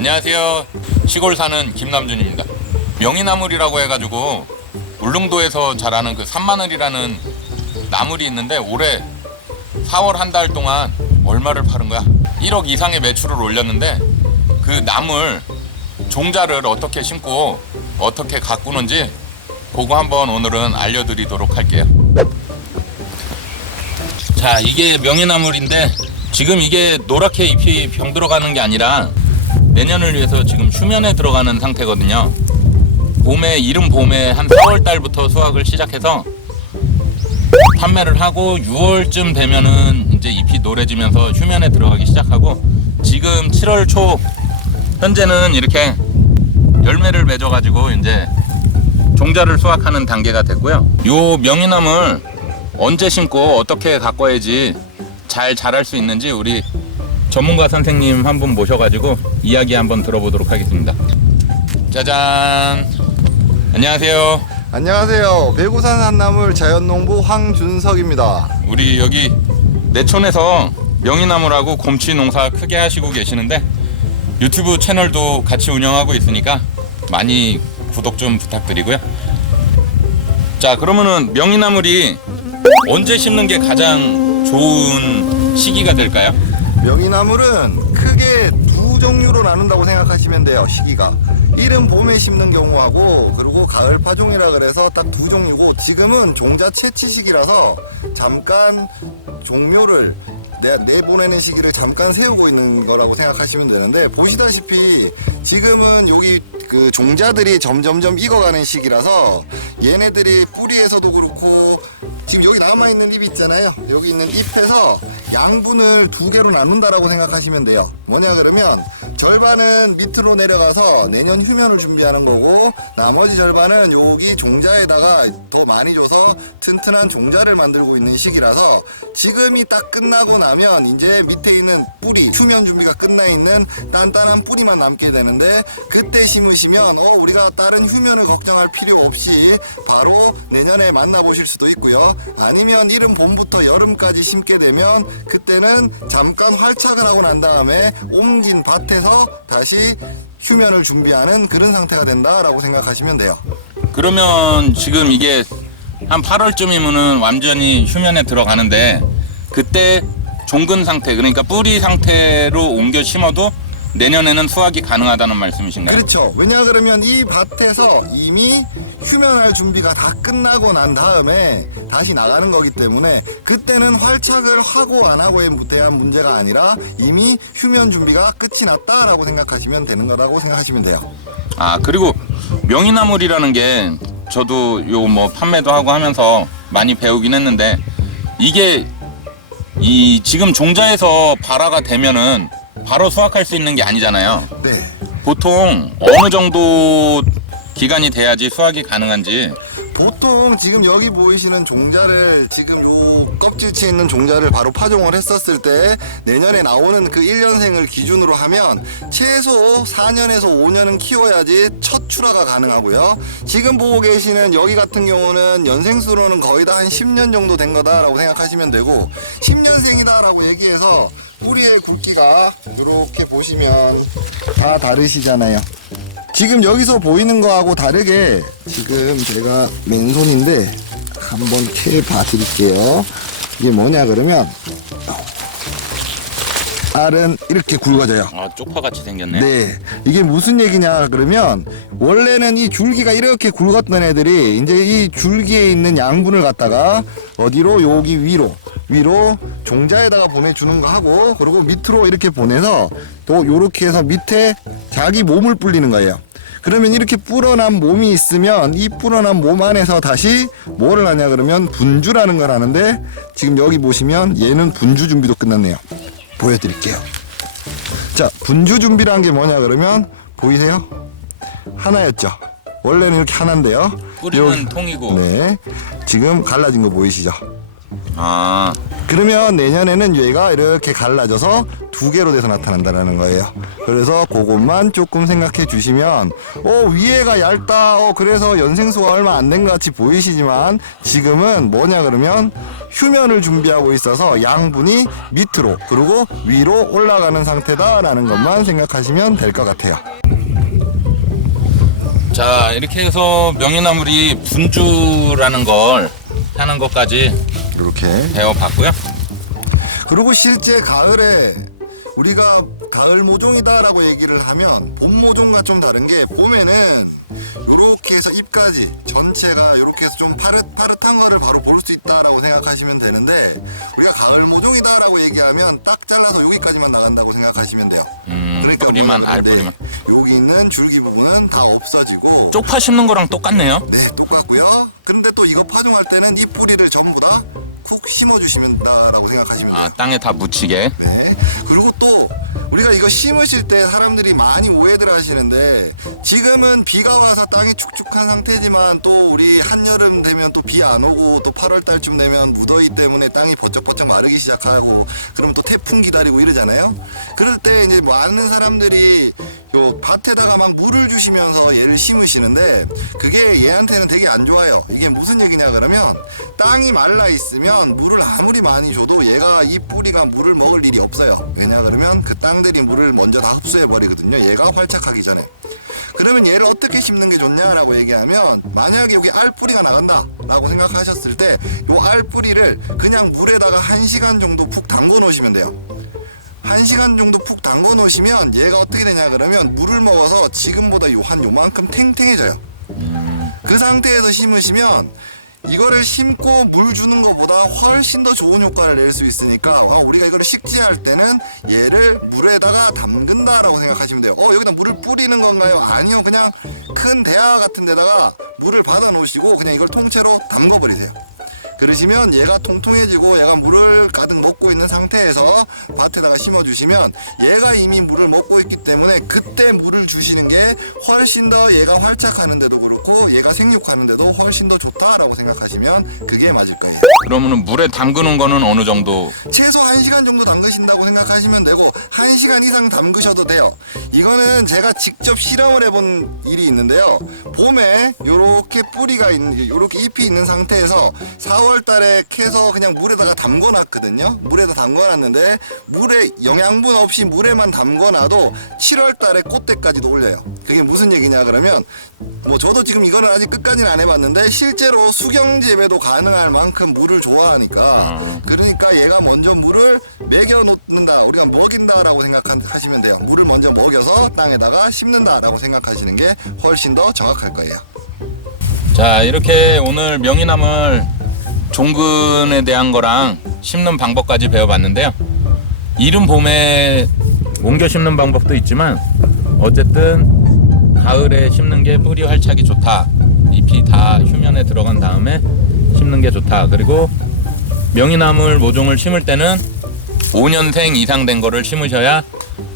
안녕하세요. 시골 사는 김남준입니다. 명이나물이라고 해가지고 울릉도에서 자라는 그 산마늘이라는 나물이 있는데 올해 4월 한 달 동안 얼마를 파는 거야? 1억 이상의 매출을 올렸는데 그 나물 종자를 어떻게 심고 어떻게 가꾸는지 그거 한번 오늘은 알려드리도록 할게요. 자, 이게 명이나물인데 지금 이게 노랗게 잎이 병 들어가는 게 아니라 내년을 위해서 지금 휴면에 들어가는 상태거든요. 이른 봄에 한 4월 달부터 수확을 시작해서 판매를 하고 6월쯤 되면은 이제 잎이 노래지면서 휴면에 들어가기 시작하고 지금 7월 초 현재는 이렇게 열매를 맺어가지고 이제 종자를 수확하는 단계가 됐고요. 요 명이나물 언제 심고 어떻게 가꿔야지 잘 자랄 수 있는지 우리 전문가 선생님 한 분 모셔가지고 이야기 한번 들어보도록 하겠습니다. 짜잔. 안녕하세요. 안녕하세요. 외구산 한나물 자연농부 황준석입니다. 우리 여기 내촌에서 명이나물하고 곰치 농사 크게 하시고 계시는데 유튜브 채널도 같이 운영하고 있으니까 많이 구독 좀 부탁드리고요. 자, 그러면은 명이나물이 언제 심는 게 가장 좋은 시기가 될까요? 명이나물은 크게 두 종류로 나눈다고 생각하시면 돼요. 시기가 이른 봄에 심는 경우하고 그리고 가을 파종이라 그래서 딱 두 종류고 지금은 종자 채취 시기라서 잠깐 종묘를 내보내는 시기를 잠깐 세우고 있는 거라고 생각하시면 되는데 보시다시피 지금은 여기 그 종자들이 점점점 익어가는 시기라서 얘네들이 뿌리에서도 그렇고 지금 여기 남아있는 잎 있잖아요. 여기 있는 잎에서 양분을 두 개로 나눈다라고 생각하시면 돼요. 뭐냐 그러면 절반은 밑으로 내려가서 내년 휴면을 준비하는 거고 나머지 절반은 여기 종자에다가 더 많이 줘서 튼튼한 종자를 만들고 있는 시기라서 지금이 딱 끝나고 나면 이제 밑에 있는 뿌리 휴면 준비가 끝나 있는 단단한 뿌리만 남게 되는데 그때 심으시면 우리가 다른 휴면을 걱정할 필요 없이 바로 내년에 만나보실 수도 있고요. 아니면 이른 봄부터 여름까지 심게 되면 그때는 잠깐 활착을 하고 난 다음에 옮긴 밭에서 다시 휴면을 준비하는 그런 상태가 된다라고 생각하시면 돼요. 그러면 지금 이게 한 8월쯤이면은 완전히 휴면에 들어가는데 그때 종근 상태, 그러니까 뿌리 상태로 옮겨 심어도 내년에는 수확이 가능하다는 말씀이신가요? 그렇죠. 왜냐 그러면 이 밭에서 이미 휴면할 준비가 다 끝나고 난 다음에 다시 나가는 거기 때문에 그때는 활착을 하고 안 하고에 대한 문제가 아니라 이미 휴면 준비가 끝이 났다라고 생각하시면 되는 거라고 생각하시면 돼요. 아, 그리고 명이나물이라는 게 저도 요 뭐 판매도 하고 하면서 많이 배우긴 했는데 이게 이 지금 종자에서 발화가 되면은 바로 수확할 수 있는 게 아니잖아요. 네. 보통 어느 정도 기간이 돼야지 수확이 가능한지. 보통 지금 여기 보이시는 종자를 지금 요 껍질째 있는 종자를 바로 파종을 했었을 때 내년에 나오는 그 1년생을 기준으로 하면 최소 4년에서 5년은 키워야지 첫 출하가 가능하고요. 지금 보고 계시는 여기 같은 경우는 연생수로는 거의 다 한 10년 정도 된 거다라고 생각하시면 되고 10년생이다 라고 얘기해서 뿌리의 굵기가 이렇게 보시면 다 다르시잖아요. 지금 여기서 보이는 거하고 다르게 지금 제가 맨손인데 한번 캐 봐 드릴게요. 이게 뭐냐 그러면 알은 이렇게 굵어져요. 아, 쪽파같이 생겼네. 네, 이게 무슨 얘기냐 그러면 원래는 이 줄기가 이렇게 굵었던 애들이 이제 이 줄기에 있는 양분을 갖다가 어디로 여기 위로 종자에다가 보내주는 거 하고 그리고 밑으로 이렇게 보내서 또 요렇게 해서 밑에 자기 몸을 불리는 거예요. 그러면 이렇게 불어난 몸이 있으면 이 불어난 몸 안에서 다시 뭐를 하냐 그러면 분주라는 걸 하는데 지금 여기 보시면 얘는 분주 준비도 끝났네요. 보여드릴게요. 자, 분주 준비라는 게 뭐냐 그러면 보이세요? 하나였죠. 원래는 이렇게 하나인데요. 뿌리는 통이고. 네, 지금 갈라진 거 보이시죠? 아, 그러면 내년에는 얘가 이렇게 갈라져서 두 개로 돼서 나타난다는 거예요. 그래서 그것만 조금 생각해 주시면 위에가 얇다 그래서 연생수가 얼마 안 된 것 같이 보이시지만 지금은 뭐냐 그러면 휴면을 준비하고 있어서 양분이 밑으로 그리고 위로 올라가는 상태다라는 것만 생각하시면 될 것 같아요. 자, 이렇게 해서 명이나물이 분주라는 걸 하는 것까지 이렇게 배워봤고요. 그리고 실제 가을에 우리가 가을 모종이다라고 얘기를 하면 봄 모종과 좀 다른 게 봄에는 요렇게 해서 잎까지 전체가 요렇게 해서 좀 파릇파릇한 거를 바로 볼 수 있다라고 생각하시면 되는데 우리가 가을 모종이다라고 얘기하면 딱 잘라서 여기까지만 나간다고 생각하시면 돼요. 그러니까 뭐냐 그런데 여기 있는 줄기 부분은 다 없어지고 쪽파 심는 거랑 똑같네요. 네, 똑같고요. 그런데 또 이거 파종할 때는 이 뿌리를 전부 다 쿡 심어주시면 된다라고 생각하시면 돼요. 땅에 다 묻히게. 네. 그리고 또 우리가 이거 심으실 때 사람들이 많이 오해들 하시는데 지금은 비가 와서 땅이 축축한 상태지만 또 우리 한여름 되면 또 비 안 오고 또 8월 달쯤 되면 무더위 때문에 땅이 버쩍버쩍 마르기 시작하고 그러면 또 태풍 기다리고 이러잖아요. 그럴 때 이제 많은 사람들이 요 밭에다가 막 물을 주시면서 얘를 심으시는데 그게 얘한테는 되게 안 좋아요. 이게 무슨 얘기냐 그러면 땅이 말라 있으면 물을 아무리 많이 줘도 얘가 이 뿌리가 물을 먹을 일이 없어요. 왜냐 그러면 그 땅들이 물을 먼저 다 흡수해 버리거든요. 얘가 활착하기 전에. 그러면 얘를 어떻게 심는 게 좋냐라고 얘기하면 만약에 여기 알뿌리가 나간다 라고 생각하셨을 때 요 알뿌리를 그냥 물에다가 1시간 정도 푹 담궈 놓으시면 돼요. 1시간 정도 푹 담궈 놓으시면 얘가 어떻게 되냐 그러면 물을 먹어서 지금보다 한 요만큼 탱탱해져요. 그 상태에서 심으시면 이거를 심고 물 주는 것보다 훨씬 더 좋은 효과를 낼 수 있으니까 우리가 이거를 식재할 때는 얘를 물에다가 담근다라고 생각하시면 돼요. 여기다 물을 뿌리는 건가요? 아니요. 그냥 큰 대야 같은 데다가 물을 받아 놓으시고 그냥 이걸 통째로 담궈 버리세요. 그러시면 얘가 통통해지고 얘가 물을 가득 먹고 있는 상태에서 밭에다가 심어주시면 얘가 이미 물을 먹고 있기 때문에 그때 물을 주시는 게 훨씬 더 얘가 활착하는 데도 그렇고 얘가 생육하는 데도 훨씬 더 좋다라고 생각하시면 그게 맞을 거예요. 그러면은 물에 담그는 거는 어느 정도? 최소 1시간 정도 담그신다고 생각하시면 되고 1시간 이상 담그셔도 돼요. 이거는 제가 직접 실험을 해본 일이 있는데요. 봄에 요렇게 뿌리가 있는 요렇게 잎이 있는 상태에서 4월 달에 캐서 그냥 물에다가 담궈 놨거든요. 물에다 담궈 놨는데 물에 영양분 없이 물에만 담궈 놔도 7월 달에 꽃대까지도 올려요. 그게 무슨 얘기냐 그러면 저도 지금 이거는 아직 끝까지는 안 해봤는데 실제로 수경 재배도 가능할 만큼 물을 좋아하니까 그러니까 얘가 먼저 물을 먹여 놓는다 우리가 먹인다라고 생각하시면 돼요. 물을 먼저 먹여서 땅에다가 심는다라고 생각하시는 게 훨씬 더 정확할 거예요. 자, 이렇게 오늘 명이나물 종근에 대한 거랑 심는 방법까지 배워봤는데요. 이른 봄에 옮겨 심는 방법도 있지만 어쨌든 가을에 심는 게 뿌리 활착이 좋다. 잎이 다 휴면에 들어간 다음에 심는 게 좋다. 그리고 명이나물 모종을 심을 때는 5년생 이상 된 거를 심으셔야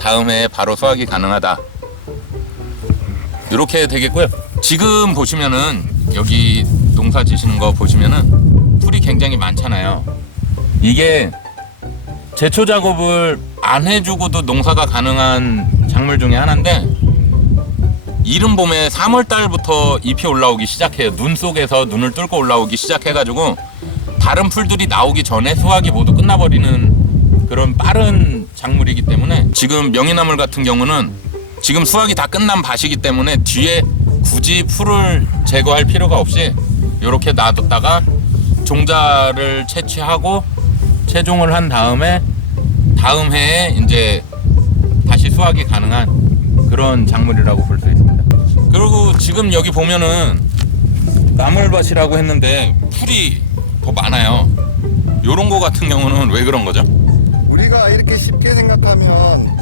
다음 해에 바로 수확이 가능하다. 이렇게 되겠고요. 지금 보시면은 여기 농사 지시는 거 보시면은 풀이 굉장히 많잖아요. 이게 제초 작업을 안 해주고도 농사가 가능한 작물 중에 하나인데 이른 봄에 3월 달부터 잎이 올라오기 시작해요. 눈 속에서 눈을 뚫고 올라오기 시작해가지고 다른 풀들이 나오기 전에 수확이 모두 끝나버리는 그런 빠른 작물이기 때문에 지금 명이나물 같은 경우는 지금 수확이 다 끝난 밭이기 때문에 뒤에 굳이 풀을 제거할 필요가 없이 이렇게 놔뒀다가 종자를 채취하고 채종을 한 다음에 다음 해에 이제 다시 수확이 가능한 그런 작물이라고 볼 수 있습니다. 그리고 지금 여기 보면은 나물밭이라고 했는데 풀이 더 많아요. 요런 거 같은 경우는 왜 그런 거죠? 우리가 이렇게 쉽게 생각하면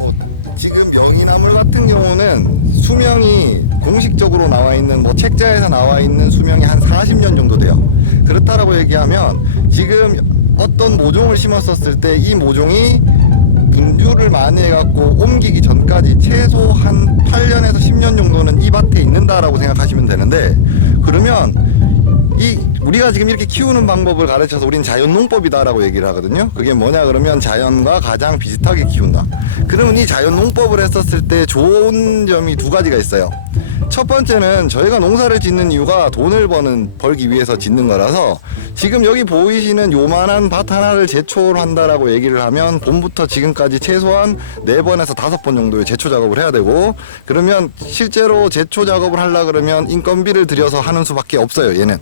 지금 명이나물 같은 경우는 수명이 공식적으로 나와 있는 책자에서 나와 있는 수명이 한 40년 정도 돼요. 그렇다라고 얘기하면 지금 어떤 모종을 심었었을 때 이 모종이 분주를 많이 해갖고 옮기기 전까지 최소 한 8년에서 10년 정도는 이 밭에 있는다라고 생각하시면 되는데 그러면 우리가 지금 이렇게 키우는 방법을 가르쳐서 우린 자연농법이다라고 얘기를 하거든요. 그게 뭐냐 그러면 자연과 가장 비슷하게 키운다. 그러면 이 자연농법을 했었을 때 좋은 점이 두 가지가 있어요. 첫 번째는 저희가 농사를 짓는 이유가 돈을 벌기 위해서 짓는 거라서 지금 여기 보이시는 요만한 밭 하나를 제초를 한다라고 얘기를 하면 봄부터 지금까지 최소한 4번에서 5번 정도의 제초 작업을 해야 되고, 그러면 실제로 제초 작업을 하려 그러면 인건비를 들여서 하는 수밖에 없어요, 얘는.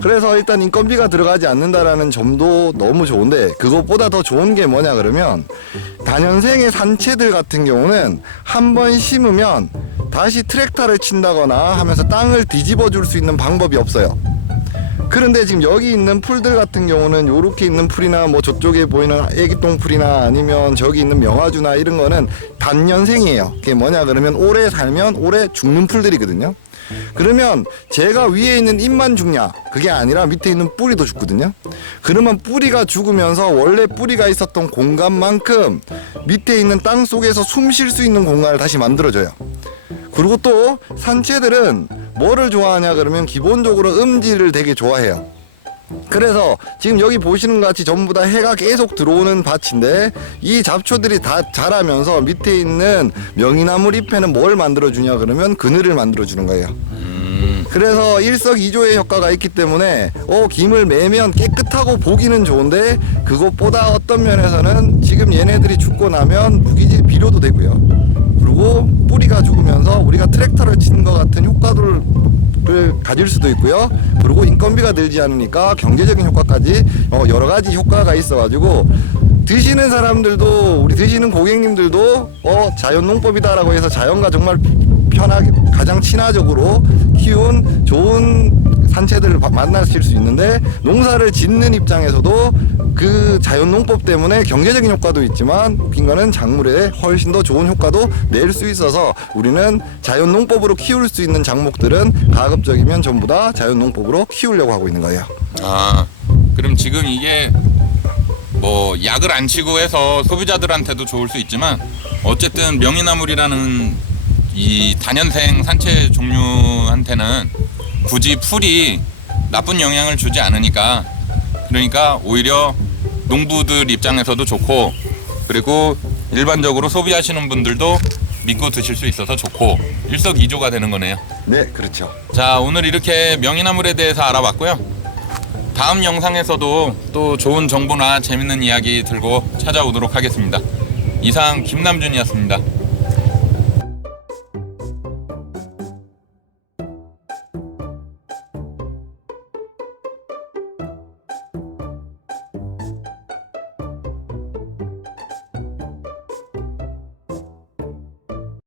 그래서 일단 인건비가 들어가지 않는다라는 점도 너무 좋은데, 그것보다 더 좋은 게 뭐냐 그러면 다년생의 산채들 같은 경우는 한 번 심으면 다시 트랙터를 친다거나 하면서 땅을 뒤집어 줄 수 있는 방법이 없어요. 그런데 지금 여기 있는 풀들 같은 경우는 요렇게 있는 풀이나 뭐 저쪽에 보이는 애기똥 풀이나 아니면 저기 있는 명화주나 이런 거는 단년생이에요. 그게 뭐냐 그러면 오래 살면 오래 죽는 풀들이거든요. 그러면 제가 위에 있는 잎만 죽냐? 그게 아니라 밑에 있는 뿌리도 죽거든요. 그러면 뿌리가 죽으면서 원래 뿌리가 있었던 공간만큼 밑에 있는 땅 속에서 숨 쉴 수 있는 공간을 다시 만들어줘요. 그리고 또 산채들은 뭐를 좋아하냐 그러면 기본적으로 음지를 되게 좋아해요. 그래서 지금 여기 보시는 것 같이 전부 다 해가 계속 들어오는 밭인데 이 잡초들이 다 자라면서 밑에 있는 명이나물 잎에는 뭘 만들어주냐 그러면 그늘을 만들어주는 거예요. 그래서 일석이조의 효과가 있기 때문에 김을 매면 깨끗하고 보기는 좋은데, 그것보다 어떤 면에서는 지금 얘네들이 죽고 나면 무기질 비료도 되고요. 그리고 뿌리가 죽으면서 우리가 트랙터를 치는 것 같은 효과를 가질 수도 있고요. 그리고 인건비가 들지 않으니까 경제적인 효과까지 여러 가지 효과가 있어가지고 드시는 사람들도, 우리 드시는 고객님들도 자연농법이다라고 해서 자연과 정말 편하게 가장 친화적으로 키운 좋은 산채들을 만나실 수 있는데, 농사를 짓는 입장에서도 그 자연농법 때문에 경제적인 효과도 있지만 웃긴 거는 작물에 훨씬 더 좋은 효과도 낼 수 있어서 우리는 자연농법으로 키울 수 있는 작목들은 가급적이면 전부 다 자연농법으로 키우려고 하고 있는 거예요. 아, 그럼 지금 이게 뭐 약을 안 치고 해서 소비자들한테도 좋을 수 있지만 어쨌든 명이나물이라는 이 다년생 산채 종류한테는 굳이 풀이 나쁜 영향을 주지 않으니까, 그러니까 오히려 농부들 입장에서도 좋고, 그리고 일반적으로 소비하시는 분들도 믿고 드실 수 있어서 좋고, 일석이조가 되는 거네요. 네, 그렇죠. 자, 오늘 이렇게 명이나물에 대해서 알아봤고요. 다음 영상에서도 또 좋은 정보나 재밌는 이야기 들고 찾아오도록 하겠습니다. 이상 김남준이었습니다.